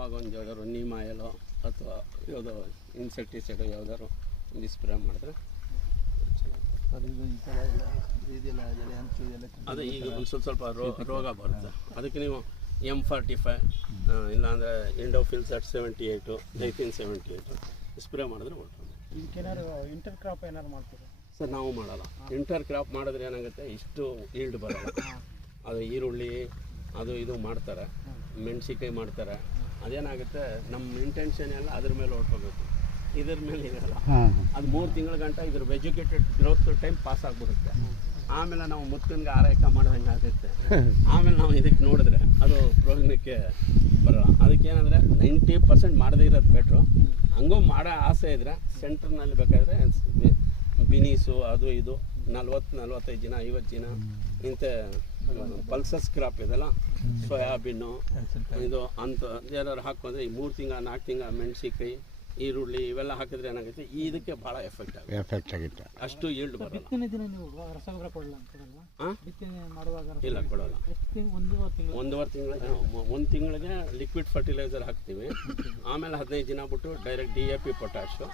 ಆವಾಗ ಒಂದು ಯಾವ್ದಾದ್ರು ನೀಮ್ ಆಯಲೋ ಅಥವಾ ಯಾವುದೋ ಇನ್ಸೆಕ್ಟಿಸೈಡ್ ಯಾವ್ದಾದ್ರು ಒಂದು ಸ್ಪ್ರೇ ಮಾಡಿದ್ರೆ ಅದು ಈಗ ಒಂದು ಸ್ವಲ್ಪ ಸ್ವಲ್ಪ ರೋಗ ರೋಗ ಬರುತ್ತೆ. ಅದಕ್ಕೆ ನೀವು ಎಂ ಫಾರ್ಟಿ ಫೈವ್ ಇಲ್ಲಾಂದರೆ Indofils at seventy eight nineteen seventy eight spray ಮಾಡಿದ್ರೆ ಇದಕ್ಕೇನಾದ್ರು ಇಂಟರ್ ಕ್ರಾಪ್ ಏನಾದ್ರು ಮಾಡ್ತೀರಾ? ಸರ್ ನಾವು ಮಾಡಲ್ಲ. ಇಂಟರ್ ಕ್ರಾಪ್ ಮಾಡಿದ್ರೆ ಏನಾಗುತ್ತೆ? ಇಷ್ಟು ಈಲ್ಡ್ ಬರಲ್ಲ. ಅದು ಈರುಳ್ಳಿ ಅದು ಇದು ಮಾಡ್ತಾರೆ. ಮೆಣಸಿಕಾಯಿ ಮಾಡ್ತಾರೆ. ಅದೇನಾಗುತ್ತೆ ನಮ್ಮ ಇಂಟೆನ್ಷನ್ ಎಲ್ಲ ಅದ್ರ ಮೇಲೆ ಹೊಡ್ಕೋಬೇಕು. ಇದ್ರ ಮೇಲೆ ಇರಲ್ಲ. ಅದು ಮೂರು ತಿಂಗಳ ಗಂಟ ಇದ್ರ ಎಜುಕೇಟೆಡ್ ಗ್ರೋತ್ ಟೈಮ್ ಪಾಸ್ ಆಗ್ಬಿಡುತ್ತೆ. ಆಮೇಲೆ ನಾವು ಮುತ್ತಿನ್ಗೆ ಆರೈಕೆ ಮಾಡ್ದಂಗೆ ಆಗುತ್ತೆ. ಆಮೇಲೆ ನಾವು ಇದಕ್ಕೆ ನೋಡಿದ್ರೆ ಅದು ಪ್ರಯೋಜನಕ್ಕೆ ಬರಲ್ಲ. ಅದಕ್ಕೇನಂದರೆ ನೈಂಟಿ ಪರ್ಸೆಂಟ್ ಮಾಡದೇ ಇರೋದು ಬೆಟ್ರು ಹಂಗೂ ಮಾಡೋ ಆಸೆ ಇದ್ರೆ ಸೆಂಟ್ರ್ನಲ್ಲಿ ಬೇಕಾದರೆ ಬಿನೀಸು ಅದು ಇದು ನಲ್ವತ್ತು ನಲ್ವತ್ತೈದು ಜನ ಐವತ್ತು ಜನ ಇಂಥ ಪಲ್ಸಸ್ ಕ್ರಾಪ್ ಇದೆಲ್ಲ ಸೋಯಾಬೀನು ಇದು ಅಂತ ಏನಾದ್ರು ಹಾಕೋದ್ರೆ ಈ ಮೂರು ತಿಂಗಳ ನಾಲ್ಕು ತಿಂಗಳ ಮೆಣಸಿಕಾಯಿ ಈರುಳ್ಳಿ ಇವೆಲ್ಲ ಹಾಕಿದ್ರೆ ಏನಾಗುತ್ತೆ? ಈ ಇದಕ್ಕೆ ಭಾಳ ಎಫೆಕ್ಟ್ ಆಗುತ್ತೆ. ಎಫೆಕ್ಟ್ ಆಗುತ್ತೆ. ಅಷ್ಟು ಈಲ್ಡ್ ಬರಲ್ಲ. ಬಿತ್ತನೆ ದಿನ ನೀವು ರಸಗೊಬ್ಬರ ಕೊಡಲ್ಲ ಅಂತದಲ್ವಾ ಹಾಂ ಬಿತ್ತನೆ ಮಾಡುವಾಗ ಇಲ್ಲ ಕೊಡೋಲ್ಲ. ಒಂದೂವರೆ ತಿಂಗಳು? ತಿಂಗಳಿಗೆ ಒಂದು ತಿಂಗಳಿಗೆ ಲಿಕ್ವಿಡ್ ಫರ್ಟಿಲೈಸರ್ ಹಾಕ್ತೀವಿ. ಆಮೇಲೆ ಹದಿನೈದು ದಿನ ಬಿಟ್ಟು direct D A P potash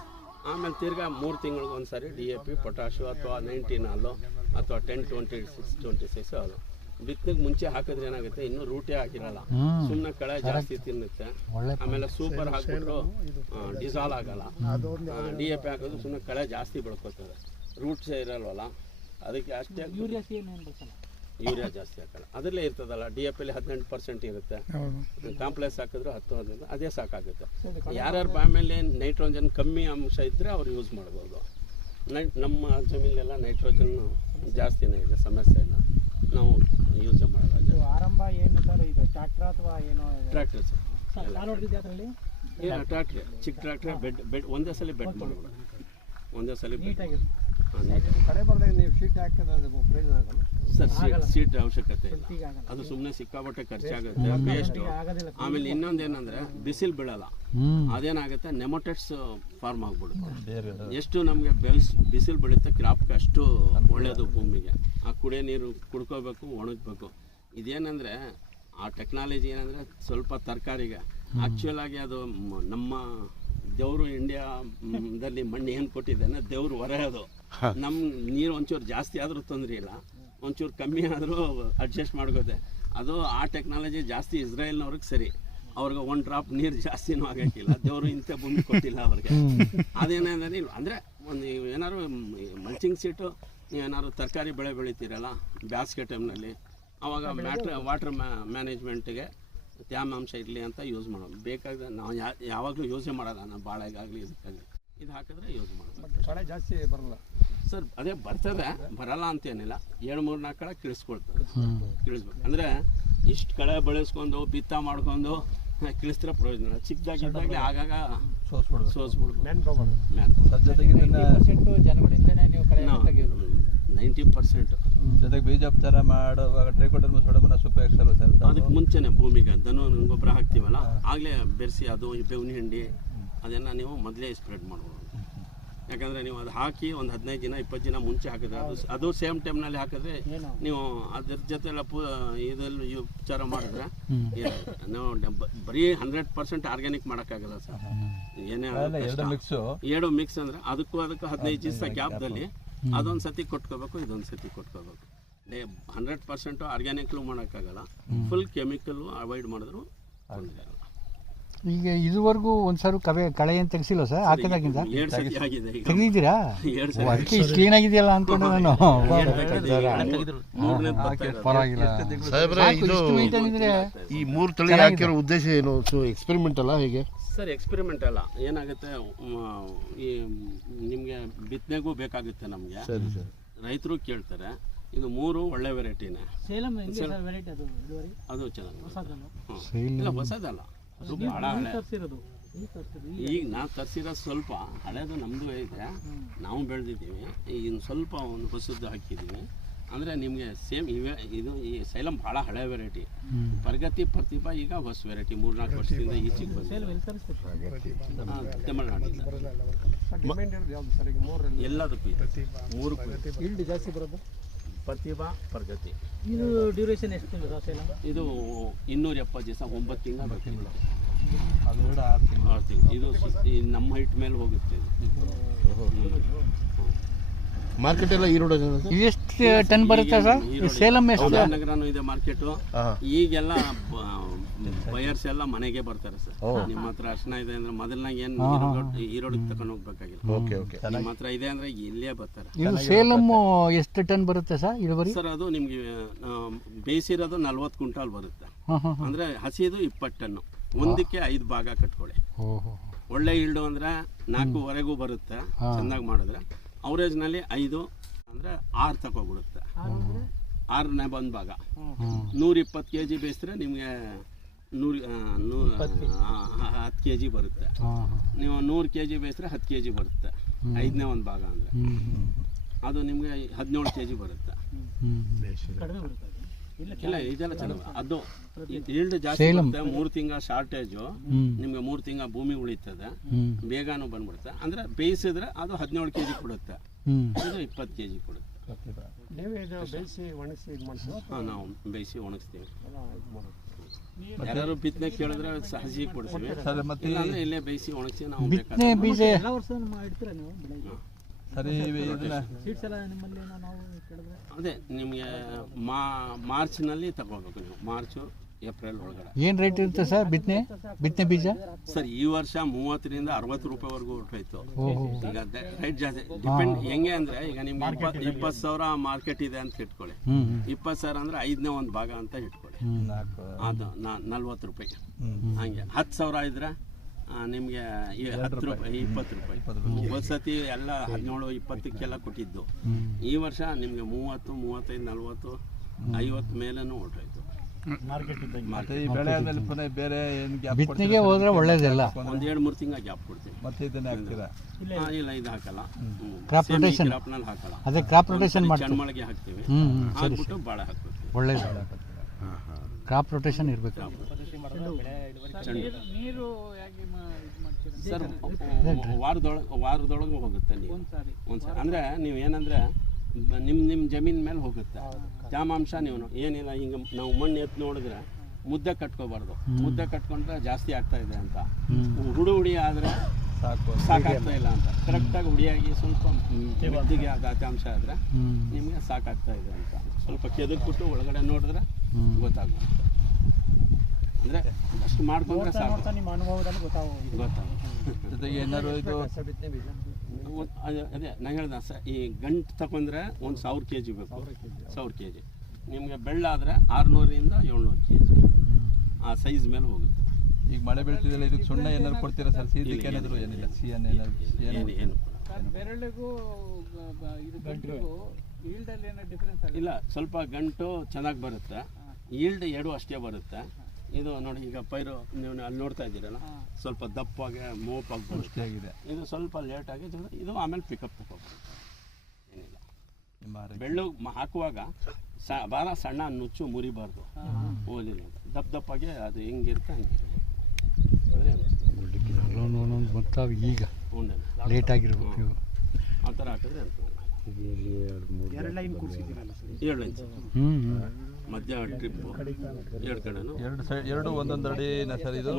ಆಮೇಲೆ ತಿರ್ಗಾ ಮೂರು ತಿಂಗಳಿಗೆ ಒಂದು ಸಾರಿ ಡಿ ಎ ಪಿ ಪೊಟ್ಯಾಶು ಅಥವಾ ನೈನ್ಟೀನ್ ಹಾಲು ಅಥವಾ ten twenty six twenty six ಅದು ಬಿತ್ತನೆಗೆ ಮುಂಚೆ ಹಾಕಿದ್ರೆ ಏನಾಗುತ್ತೆ? ಇನ್ನು ರೂಟೇ ಆಗಿರಲ್ಲ. ಸುಮ್ಮನೆ ಕಳೆ ಜಾಸ್ತಿ ತಿನ್ನುತ್ತೆ. ಆಮೇಲೆ ಸೂಪರ್ ಹಾಕಿಬಿಟ್ಟು ಡಿಸಾಲ್ ಆಗಲ್ಲ. ಡಿ ಎ ಪಿ ಹಾಕೋದು ಸುಮ್ಮನೆ ಕಳೆ ಜಾಸ್ತಿ ಬೆಳ್ಕೊತದೆ. ರೂಟ್ಸೇ ಇರಲ್ವಲ್ಲ? ಅದಕ್ಕೆ ಅಷ್ಟೇ ಯೂರಿಯಾ ಸಿ ಏನು ಬಳಸಲ್ಲ ಯೂರಿಯಾ ಜಾಸ್ತಿ ಹಾಕಲ್ಲ. ಅದರಲ್ಲೇ ಇರ್ತದಲ್ಲ ಡಿ ಎಫ್ ಅಲ್ಲಿ ಹದಿನೆಂಟು ಪರ್ಸೆಂಟ್ ಇರುತ್ತೆ. ಕಾಂಪ್ಲೆಕ್ಸ್ ಹಾಕಿದ್ರು ಹತ್ತು ಹದಿನೈದು ಅದೇ ಸಾಕಾಗುತ್ತೆ. ಯಾರ್ಯಾರ ಆಮೇಲೆ ನೈಟ್ರೋಜನ್ ಕಮ್ಮಿ ಅಂಶ ಇದ್ದರೆ ಅವ್ರು ಯೂಸ್ ಮಾಡ್ಬೋದು. ನೈ ನಮ್ಮ ಜಮೀನಲ್ಲೆಲ್ಲ ನೈಟ್ರೋಜನ್ ಜಾಸ್ತಿನೇ ಇದೆ ಸಮಸ್ಯೆ ಇಲ್ಲ ನಾವು ಯೂಸ್ ಮಾಡಲ್ಲ ಇದು ಆರಂಭ ಏನು ಸರ್ ಇದು ಟ್ರ್ಯಾಕ್ಟರ್ ಅಥವಾ ಏನೋ ಟ್ರ್ಯಾಕ್ಟರ್ಸ್ ಸರ್ ನಾನು ನೋಡ್ತಿದ್ದೆ ಅದರಲ್ಲಿ? ಇಲ್ಲ ಟ್ರ್ಯಾಕ್ಟ್ರಿ ಚಿಕ್ಕ ಟ್ರ್ಯಾಕ್ಟ್ರಿ ಬೆಡ್ ಬೆಡ್ ಒಂದೇ ಸಲ ಬೆಡ್ ಮಾಡೋಣ ಒಂದೇ ಸಲ ಬೆಡ್ ನೀಟಾಗಿರುತ್ತೆ ಹಾಂ ನೀಟಾಗಿ ಕಡೆ ಬರ್ದಾಗ ನೀವು ಶೀಟ್ ಹಾಕಿದ್ರೆ ಪ್ರಯೋಜನ ಆಗಲ್ಲ. ಸರ್ ಸೀಟ್ ಸೀಟ್ ಅವಶ್ಯಕತೆ ಇಲ್ಲ. ಅದು ಸುಮ್ಮನೆ ಸಿಕ್ಕಾಪಟ್ಟೆ ಖರ್ಚಾಗುತ್ತೆ ವೇಸ್ಟು ಆಗೋದಿಲ್ಲ. ಆಮೇಲೆ ಇನ್ನೊಂದು ಏನಂದ್ರೆ ಬಿಸಿಲು ಬೀಳಲ್ಲ. ಅದೇನಾಗುತ್ತೆ? ನೆಮೊಟೆಟ್ಸ್ ಫಾರ್ಮ್ ಆಗ್ಬಿಡುತ್ತೆ. ಎಷ್ಟು ನಮಗೆ ಬೆಸ್ ಬಿಸಿಲು ಬೀಳುತ್ತೆ ಕ್ರಾಪ್ಗೆ ಅಷ್ಟು ಒಳ್ಳೆಯದು ಭೂಮಿಗೆ. ಆ ಕುಡಿಯೋ ನೀರು ಕುಡ್ಕೋಬೇಕು ಒಣಗಬೇಕು. ಇದೇನಂದ್ರೆ ಆ ಟೆಕ್ನಾಲಜಿ ಏನಂದರೆ ಸ್ವಲ್ಪ ತರಕಾರಿಗೆ ಆ್ಯಕ್ಚುಲ್ ಆಗಿ ಅದು ನಮ್ಮ ದೇವರು ಇಂಡಿಯಾದಲ್ಲಿ ಮಣ್ಣು ಏನು ಕೊಟ್ಟಿದ್ದಾನೆ ದೇವ್ರು ಹೊರೆ ಅದು. ನಮ್ಮ ನೀರು ಒಂಚೂರು ಜಾಸ್ತಿ ಆದರೂ ತೊಂದರೆ ಇಲ್ಲ. ಒಂಚೂರು ಕಮ್ಮಿ ಆದರೂ ಅಡ್ಜಸ್ಟ್ ಮಾಡ್ಕೋತೆ. ಅದು ಆ ಟೆಕ್ನಾಲಜಿ ಜಾಸ್ತಿ ಇಸ್ರೇಲ್ನವ್ರಿಗೆ ಸರಿ. ಅವ್ರಿಗೆ ಒಂದು ಡ್ರಾಪ್ ನೀರು ಜಾಸ್ತಿನೂ ಆಗಕ್ಕಿಲ್ಲ. ದೇವರು ಇಂಥ ಭೂಮಿ ಕೊಟ್ಟಿಲ್ಲ ಅವ್ರಿಗೆ. ಅದೇನಂದ್ರೆ ಇಲ್ಲ ಅಂದರೆ ಒಂದು ಏನಾದ್ರು ಮಲ್ಚಿಂಗ್ ಸೀಟು ನೀವು ಏನಾದ್ರು ತರಕಾರಿ ಬೆಳೆ ಬೆಳಿತೀರಲ್ಲ ಬ್ಯಾಸ್ಗೆ ಟೈಮ್ನಲ್ಲಿ ಅವಾಗ ಮ್ಯಾಟ್ರ್ ವಾಟರ್ ಮ್ಯಾನೇಜ್ಮೆಂಟ್ಗೆ ತ್ಯಾಮಾಂಶ ಇರಲಿ ಅಂತ ಯೂಸ್ ಮಾಡೋದು. ಬೇಕಾದ ನಾವು ಯಾ ಯಾವಾಗಲೂ ಯೂಸೇ ಮಾಡೋಲ್ಲ ನಾವು ಬಾಳೆಗಾಗಲಿ ಇದಕ್ಕಾಗಲಿ. ಇದು ಹಾಕಿದ್ರೆ ಯೂಸ್ ಮಾಡೋದು. ಕಳೆ ಜಾಸ್ತಿ ಬರಲ್ಲ. ಸರ್ ಅದೇ ಬರ್ತದೆ ಬರಲ್ಲ ಅಂತೇನಿಲ್ಲ. ಏಳು ಮೂರು ನಾಲ್ಕು ಕಡೆ ಕಿಳಿಸ್ಕೊಳ್ತದೆ. ಕಿಳಿಸ್ಬೇಕು. ಅಂದರೆ ಇಷ್ಟು ಕಳೆ ಬೆಳೆಸ್ಕೊಂಡು ಬಿತ್ತ ಮಾಡ್ಕೊಂಡು ಕಿಳಿಸಿದ್ರೆ ಪ್ರಯೋಜನ ಇಲ್ಲ. ಚಿಕ್ಕದಾಗಿದ್ದಾಗಲೇ ಆಗಾಗ ಸೋಸ್ಬಿಡ್ಬೇಕು. ಸೋಸ್ಬಿಡ್ಬೋದು ಮ್ಯಾನ್ ಪವರ್ ಮ್ಯಾನ್ ಪವರ್ ಜೊತೆಗೆ ಜನಗಳಿಂದನೇ ನೀವು ಕಳೆ ನೈಂಟಿ ಪರ್ಸೆಂಟ್. ಜೊತೆಗೆ ಬೀಜೋಪಚಾರ ಮಾಡುವಾಗ trichoderma pseudomonas super excel sir ಅದಕ್ಕೆ ಮುಂಚೆನೆ ಭೂಮಿಗೆ ದನ ಗೊಬ್ಬರ ಹಾಕ್ತೀವಲ್ಲ? ಆಗಲೇ ಬೆರೆಸಿ ಅದು ಈ ಬೇವಿನ ಹಿಂಡಿ ಅದನ್ನು ನೀವು ಮೊದಲೇ ಸ್ಪ್ರೆಡ್ ಮಾಡ್ಬೋದು. ಯಾಕಂದರೆ ನೀವು ಅದು ಹಾಕಿ ಒಂದು ಹದಿನೈದು ದಿನ ಇಪ್ಪತ್ತು ದಿನ ಮುಂಚೆ ಹಾಕಿದ್ರೆ ಅದು ಅದು ಸೇಮ್ ಟೈಮ್ನಲ್ಲಿ ಹಾಕಿದ್ರೆ ನೀವು ಅದ್ರ ಜೊತೆ ಎಲ್ಲ ಪೂ ಇದರಲ್ಲಿ ಈ ಉಪಚಾರ ಮಾಡಿದ್ರೆ ನಾವು ಬರೀ ಹಂಡ್ರೆಡ್ ಪರ್ಸೆಂಟ್ ಆರ್ಗ್ಯಾನಿಕ್ ಮಾಡೋಕ್ಕಾಗಲ್ಲ ಸರ್. ಏನೇ ಎರಡು ಮಿಕ್ಸ್ ಅಂದ್ರೆ ಅದಕ್ಕೂ ಅದಕ್ಕೂ ಹದಿನೈದು ದಿವಸ ಗ್ಯಾಪ್ದಲ್ಲಿ ಅದೊಂದು ಸತಿ ಕೊಟ್ಕೋಬೇಕು ಇದೊಂದು ಸತಿ ಕೊಟ್ಕೋಬೇಕು. ಡೇ ಹಂಡ್ರೆಡ್ ಪರ್ಸೆಂಟು ಆರ್ಗ್ಯಾನಿಕ್ಲು ಮಾಡೋಕ್ಕಾಗಲ್ಲ. ಫುಲ್ ಕೆಮಿಕಲ್ಲು ಅವಾಯ್ಡ್ ಮಾಡಿದ್ರು. ಈಗ ಇದುವರೆಗೂ ಒಂದ್ಸಾರಿ ಕವೆ ಕಳೆ ಏನು ತೆಗ್ಸಿಲ್ಲ ಸರ್ ಹಾಕಿದಾಗಿಂದ? ತೆಗೆದಿದ್ದೀರಾ? ಅದಕ್ಕೆ ಇಷ್ಟು ಕ್ಲೀನ್ ಆಗಿದೆಯಲ್ಲ ಅನ್ಕೊಂಡು ನಾನು. ಪರವಾಗಿಲ್ಲ. ಸಾಹೇಬ್ರೆ ಇದು ಇಷ್ಟು maintain ಇದ್ರೆ ಈ ಮೂರು ತಳಿ ಹಾಕಿರೋ ಉದ್ದೇಶ ಏನು? ಸೊ ಎಕ್ಸ್ಪೆರಿಮೆಂಟ್ ಅಲ್ಲ ಹೇಗೆ? ಸರ್ ಎಕ್ಸ್ಪೆರಿಮೆಂಟ್ ಅಲ್ಲ. ಏನಾಗುತ್ತೆ ಈ ನಿಮಗೆ ಬಿತ್ತನೆಗೂ ಬೇಕಾಗುತ್ತೆ ನಮಗೆ. ಸರಿ ಸರಿ. ರೈತರು ಕೇಳ್ತಾರೆ ಇದು ಮೂರು ಒಳ್ಳೆ ವೆರೈಟಿನೇ ಸೇಲಂ ಹೆಂಗೆ ಸರ್ ವೆರೈಟಿ ಅದು ಚೆನ್ನಾಗಿ ಹೊಸದಲ್ಲ. ಅದು ಭಾಳ ಹಳೆ. ತರಿಸಿರೋದು. ಈಗ ನಾವು ತರಿಸಿರೋದು ಸ್ವಲ್ಪ ಹಳೇದು ನಮ್ಮದು ಇದೆ. ನಾವು ಬೆಳೆದಿದ್ದೀವಿ. ಈಗ ಸ್ವಲ್ಪ ಒಂದು ಹೊಸದು ಹಾಕಿದ್ದೀವಿ. ಅಂದರೆ ನಿಮಗೆ ಸೇಮ್ ಇವೆ ಇದು ಈ ಸೈಲಮ್ ಭಾಳ ಹಳೆ ವೆರೈಟಿ ಪ್ರಗತಿ ಪ್ರತಿಭಾ ಈಗ ಹೊಸ ವೆರೈಟಿ ಮೂರ್ನಾಲ್ಕು ವರ್ಷದಿಂದ ಈಚೆಗೆ ಹಾ, ತಮಿಳ್ನಾಡಿಂದ. ಎಲ್ಲದಕ್ಕೂ ಇದೆ. ಮೂರಕ್ಕೂ ಜಾಸ್ತಿ ಬರೋದು? ಪ್ರತಿಭಾ ಪ್ರಗತಿ. ಇದು ಡ್ಯೂರೇಷನ್ ಎಷ್ಟು ತಿಂಗಳು ಇದು ಇನ್ನೂರ ಎಪ್ಪತ್ತು ದಿವಸ ಒಂಬತ್ತು ತಿಂಗಳು ಆರು ತಿಂಗಳು. ಆರು ತಿಂಗಳು. ಇದು ನಮ್ಮ ಹೈಟ್ ಮೇಲೆ ಹೋಗುತ್ತೆ ಇದು. ಮಾರ್ಕೆಟ್ ಎಲ್ಲ ಎಷ್ಟು ಟನ್ ಬರುತ್ತೆ ಸರ್? ಈ ಸೇಲಂ ಎಷ್ಟು? ನಗರನೂ ಇದೆ ಮಾರ್ಕೆಟು ಈಗೆಲ್ಲ ಬಯರ್ಸ್ ಎಲ್ಲ ಮನೆಗೆ ಬರ್ತಾರೆ ಸರ್. ನಿಮ್ಮ ಹತ್ರ ಅರ್ಶನ ಇದೆ ಅಂದ್ರೆ ಮೊದಲನಾಗ ಏನು ಈರೋಡಿಗೆ ತಗೊಂಡು ಹೋಗ್ಬೇಕಾಗಿಲ್ಲ. Okay okay. ನಿಮ್ಮ ಹತ್ರ ಇದೆ ಅಂದ್ರೆ ಇಲ್ಲೇ ಬರ್ತಾರೆ. ಇದು ಸೇಲಂ ಎಷ್ಟು ಟನ್ ಬರುತ್ತೆ ಸರ್ ಇಳುವರಿ? ಸರ್ ಅದು ನಿಮ್ಗೆ ಬೇಸಿರೋದು ನಲ್ವತ್ ನಲ್ವತ್ತು ಕ್ವಿಂಟಾಲ್ ಬರುತ್ತೆ. ಅಂದ್ರೆ ಹಸಿದು ಇಪ್ಪತ್ತು ಟನ್ ಒಂದಕ್ಕೆ ಐದು ಭಾಗ ಕಟ್ಕೊಳ್ಳಿ. ಓಹೋ. ಒಳ್ಳೆ ಇಲ್ಡು ಅಂದ್ರೆ ನಾಲ್ಕೂವರೆಗೂ ಬರುತ್ತೆ ಚೆನ್ನಾಗಿ ಮಾಡಿದ್ರೆ. ಅವರೇಜ್ನಲ್ಲಿ ಐದು ಅಂದ್ರೆ ಆರು ತಗೊಬಿಡುತ್ತೆ ಆರನೇ ಬಂದ್ ಭಾಗ ನೂರ ಇಪ್ಪತ್ತು ಕೆ ಜಿ ಬೇಯಿಸಿದ್ರೆ ನಿಮಗೆ ನೂರು ನೂರು ಹತ್ತು ಕೆ ಜಿ ಬರುತ್ತೆ ನೀವು ನೂರು ಕೆ ಜಿ ಬೇಯಿಸಿದ್ರೆ ಹತ್ತು ಕೆ ಜಿ ಬರುತ್ತೆ ಐದನೇ ಒಂದು ಭಾಗ ಅಂದರೆ ಅದು ನಿಮಗೆ ಹದಿನೇಳು ಕೆ ಜಿ ಬರುತ್ತೆ ಇಲ್ಲ ಇದೆಲ್ಲ ಚೆನ್ನಾಗಿ ಅದು ಈಲ್ಡ್ ಜಾಸ್ತಿ ಬರುತ್ತೆ ಮೂರು ತಿಂಗಳ ಶಾರ್ಟೇಜು ನಿಮ್ಗೆ ಮೂರು ತಿಂಗಳ ಭೂಮಿ ಉಳಿತದೆ. ಬೇಗನೂ ಬಂದ್ಬಿಡುತ್ತೆ. ಅಂದ್ರೆ ಬೇಯಿಸಿದ್ರೆ ಅದು ಹದಿನೇಳು ಕೆಜಿ ಕೊಡುತ್ತೆ. ಇದು ಇಪ್ಪತ್ತು ಕೆಜಿ ಕೊಡುತ್ತೆ. ನೀವೇ ಇದು ಬೇಯಿಸಿ ಒಣಗಿಸಿ ಇದು ಹಾಂ ನಾವು ಬೇಯಿಸಿ ಒಣಗಿಸ್ತೀವಿ. ಯಾರು ಬಿತ್ತನೆ ಕೇಳಿದ್ರೆ ಸಹಜಿ ಕೊಡ್ತೀವಿ ಇಲ್ಲೇ ಬೇಯಿಸಿ ಒಣಗಿಸಿ ನಾವು ಬಿತ್ತನೆ ಬೇಕಾದ್ರೆ ಬೀಜ ಎಲ್ಲ ವರ್ಷ ಇಡ್ತೀರಾ ನೀವು ಸರಿ ಅದೇ ನಿಮಗೆ ಮಾ ಮಾರ್ಚ್ನಲ್ಲಿ ತಗೋಬೇಕು ನೀವು. ಮಾರ್ಚು ಏಪ್ರಿಲ್ ಒಳಗಡೆ. ಏನು ರೇಟ್ ಇರುತ್ತೆ ಸರ್ ಬಿತ್ತನೆ? ಬಿತ್ತನೆ ಬೀಜ? ಸರ್ ಈ ವರ್ಷ ಮೂವತ್ತರಿಂದ ಅರವತ್ತು ರೂಪಾಯಿವರೆಗೂ ಹೊರಟೋಯ್ತು ಈಗ ರೇಟ್ ಜಾಸ್ತಿ. ಡಿಪೆಂಡ್ ಹೆಂಗೆ ಅಂದ್ರೆ ಈಗ ನಿಮ್ಗೆ ಇಪ್ಪತ್ತು ಇಪ್ಪತ್ತು ಸಾವಿರ ಮಾರ್ಕೆಟ್ ಇದೆ ಅಂತ ಇಟ್ಕೊಳ್ಳಿ. ಇಪ್ಪತ್ತು ಸಾವಿರ ಅಂದ್ರೆ ಐದನೇ ಒಂದು ಭಾಗ ಅಂತ ಇಟ್ಕೊಳ್ಳಿ. ಅದು ನಲ್ವತ್ತು ರೂಪಾಯಿ. ಹಂಗೆ. ಹತ್ತು ಸಾವಿರ ಇದ್ರೆ ನಿಮ್ಗೆ ಹತ್ತು ರೂಪಾಯಿ. ಇಪ್ಪತ್ತು ರೂಪಾಯಿ. ಹೋದ್ ಸತಿ ಎಲ್ಲ ಹದಿನೇಳು ಇಪ್ಪತ್ತಕ್ಕೆಲ್ಲ ಕೊಟ್ಟಿದ್ದು. ಈ ವರ್ಷ ನಿಮಗೆ ಮೂವತ್ತು ಮೂವತ್ತೈದು ನಲ್ವತ್ತು ಐವತ್ತು ಮೇಲೇನೂ ಹೊರಟೋಯ್ತು ಮತ್ತೆ ಈ ಬೆಳೆ ಆದ್ಮೇಲೆ ಪುನಃ ಬೇರೆ ಏನು ಗ್ಯಾಪ್ ಬಿತ್ತನೆಗೆ ಹೋದ್ರೆ ಒಳ್ಳೇದಿಲ್ಲ. ಒಂದ್ ಎರಡು ಮೂರು ತಿಂಗಳ ಗ್ಯಾಪ್ ಕೊಡ್ತೀವಿ. ಮತ್ತೆ ಇದನ್ನೇ ಹಾಕ್ತೀರಾ? ಇಲ್ಲ ಇದು ಹಾಕಲ್ಲ. ಕ್ರಾಪ್ ರೊಟೇಷನ್ ಹಾಕಲ್ಲ. ಅದೇ ಕ್ರಾಪ್ ರೊಟೇಷನ್ ಮಾಡ್ತೀವಿ. ಚಣ್ಮಳಿಗೆ ಹಾಕ್ತೀವಿ. ಹಾಕ್ಬಿಟ್ಟು ಬಾಳೆ ಹಾಕ್ಬೇಕು ಒಳ್ಳೇದು. ಕ್ರಾಪ್ ರೊಟೇಷನ್ ಇರಬೇಕು. ನೀರು ಸರ್ ವಾರದೊಳಗೆ ವಾರದೊಳಗೆ ಹೋಗುತ್ತೆ ನೀವು ಒಂದ್ಸಾರಿ. ಒಂದ್ಸರಿ. ಅಂದ್ರೆ ನೀವು ಏನಂದ್ರೆ ನಿಮ್ಮ ನಿಮ್ ನಿಮ್ಮ ಜಮೀನ್ ಮೇಲೆ ಹೋಗುತ್ತೆ. ತೇಮಾಂಶ ನೀವು ಏನಿಲ್ಲ ಹಿಂಗೆ ನಾವು ಮಣ್ಣು ಎತ್ತು ನೋಡಿದ್ರೆ ಮುದ್ದೆ ಕಟ್ಕೋಬಾರ್ದು. ಮುದ್ದೆ ಕಟ್ಕೊಂಡ್ರೆ ಜಾಸ್ತಿ ಆಗ್ತಾ ಇದೆ ಅಂತ. ಹುಡು ಹುಡಿ ಆದ್ರೆ ಸಾಕು. ಸಾಕಾಗ್ತಾ ಇಲ್ಲ ಅಂತ. ಕರೆಕ್ಟಾಗಿ ಹುಡಿಯಾಗಿ ಸ್ವಲ್ಪ ಮೆದ್ದಿಗೆ ಆದ ಅಂಶ ಆದ್ರೆ ನಿಮಗೆ ಸಾಕಾಗ್ತಾ ಇದೆ ಅಂತ. ಸ್ವಲ್ಪ ಕೆದಕ್ಬಿಟ್ಟು ಒಳಗಡೆ ನೋಡಿದ್ರೆ. ಗೊತ್ತಾಗುತ್ತೆ. ಅಂದ್ರೆ ಅಷ್ಟು ಮಾಡ್ಕೊಂಡ್ರೆ ಸಾಕು. ನಿಮ್ಮ ಅನುಭವದಲ್ಲಿ ಗೊತ್ತಾಗೋದು. ಗೊತ್ತಾಗುತ್ತೆ ಜೊತೆಗೆ ಏನಾದ್ರು ಇದು ಅದೇ- ನಾನು ನಾ ಹೇಳ್ದೆ ಸ ಈ ಗಂಟು ತಕೊಂಡ್ರೆ ಒಂದು ಸಾವಿರ ಕೆ ಜಿ ಬೇಕು. ಸಾವಿರ ಕೆ ಜಿ ನಿಮಗೆ ಬೆಳ್ಳಾದರೆ ಆರುನೂರಿಂದ ಏಳ್ನೂರು ಕೆ ಜಿ ಆ ಸೈಜ್ ಮೇಲೆ ಹೋಗುತ್ತೆ. ಈಗ ಮಳೆ ಬೀಳ್ತಿದೆಯಲ್ಲ ಇದಕ್ಕೆ ಸುಣ್ಣ ಏನಾದ್ರು ಕೊಡ್ತೀರಾ ಸರ್? ಸೀದಕ್ಕೆ ಏನಾದ್ರು ಏನಿಲ್ಲ? ಸಿ ಏನು? ಏನು ಏನು ಬೆರಳಿಗೂ ಇದು ಗಂಟಿಗೂ ಈಲ್ಡಲ್ಲಿ ಏನೋ ಡಿಫ್ರೆನ್ಸ್ ಆಗುತ್ತೆ? ಇಲ್ಲ ಸ್ವಲ್ಪ ಗಂಟು ಚೆನ್ನಾಗಿ ಬರುತ್ತೆ. ಈಲ್ಡ್ ಎರಡು ಅಷ್ಟೇ ಬರುತ್ತೆ. ಇದು ನೋಡಿ ಈಗ ಪೈರು ನೀವು ಅಲ್ಲಿ ನೋಡ್ತಾ ಇದ್ದೀರಲ್ಲ ಸ್ವಲ್ಪ ದಪ್ಪಾಗಿ ಮೋಪಾಗಿ ಆಗಿ ಆಗಿದೆ. ಇದು ಸ್ವಲ್ಪ ಲೇಟ್ ಆಗಿ ಇದು ಆಮೇಲೆ ಪಿಕಪ್ ಏನಿಲ್ಲ. ಬೆಳ್ಳು ಹಾಕುವಾಗ ಸ ಭಾಳ ಸಣ್ಣ ನುಚ್ಚು ಮುರಿಬಾರ್ದು. ಓದಿಲ್ಲ ದಪ್ಪ ದಪ್ಪಾಗಿ ಅದು ಹೆಂಗಿರುತ್ತೆ ಹಂಗೆ ಈಗ. ಲೇಟ್ ಆಗಿರ್ಬೇಕು ಆ ಥರ ಹಾಕಿದ್ರೆ. ಎರಡು ಲೈನ್ ಕೂರಿಸಿದ್ದೀರಲ್ಲ ಸರ್? ಏಳು ಇಂಚ್ ಹ್ಞೂ ಹ್ಞೂ ಮಧ್ಯ ಟ್ರಿಪ್ಪು ಎರಡು ಕಡೆನೂ? ಎರಡು ಸೈಡ್ ಎರಡು ಒಂದೊಂದು ಅಡಿನ ಸರ್ ಇದು?